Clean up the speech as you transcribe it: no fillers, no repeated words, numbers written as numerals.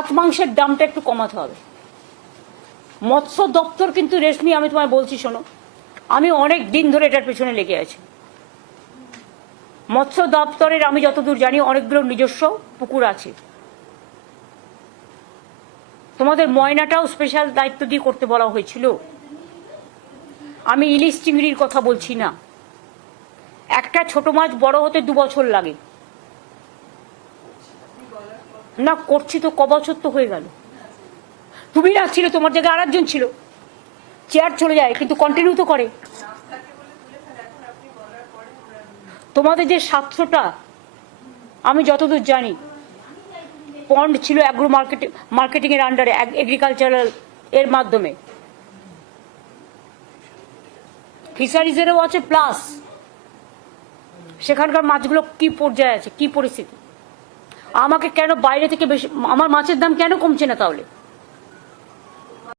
মাছ মাংসের দামটা একটু কমাতে হবে। মৎস্য দপ্তর কিন্তু রেশমি, আমি তোমায় বলছি শোনো, আমি অনেক দিন ধরে এটার পেছনে লেগে আছি। মৎস্য দপ্তরের আমি যতদূর জানি অনেকগুলো নিজস্ব পুকুর আছে। তোমাদের ময়নাটাও স্পেশাল দায়িত্ব দিয়ে করতে বলা হয়েছিল। আমি ইলিশ চিংড়ির কথা বলছি না। একটা ছোট মাছ বড় হতে 2 বছর লাগে না। করছি তো, ক বছর তো হয়ে গেল। তুমি রাখছিলে, তোমার জায়গায় আরেকজন ছিল, চেয়ার চলে যায় কিন্তু কন্টিনিউ তো করে। তোমাদের যে 700টা আমি যতদূর জানি পন্ড ছিল অ্যাগ্রো মার্কেটিং এর আন্ডারে, এগ্রিকালচারাল এর মাধ্যমে, ফিশারিজেরও আছে, প্লাস সেখানকার মাছগুলো কি পর্যায়ে আছে, কি পরিস্থিতি। আমাকে কেন বাইরে থেকে বেশি, আমার মাছের দাম কেন কমছে না তাহলে?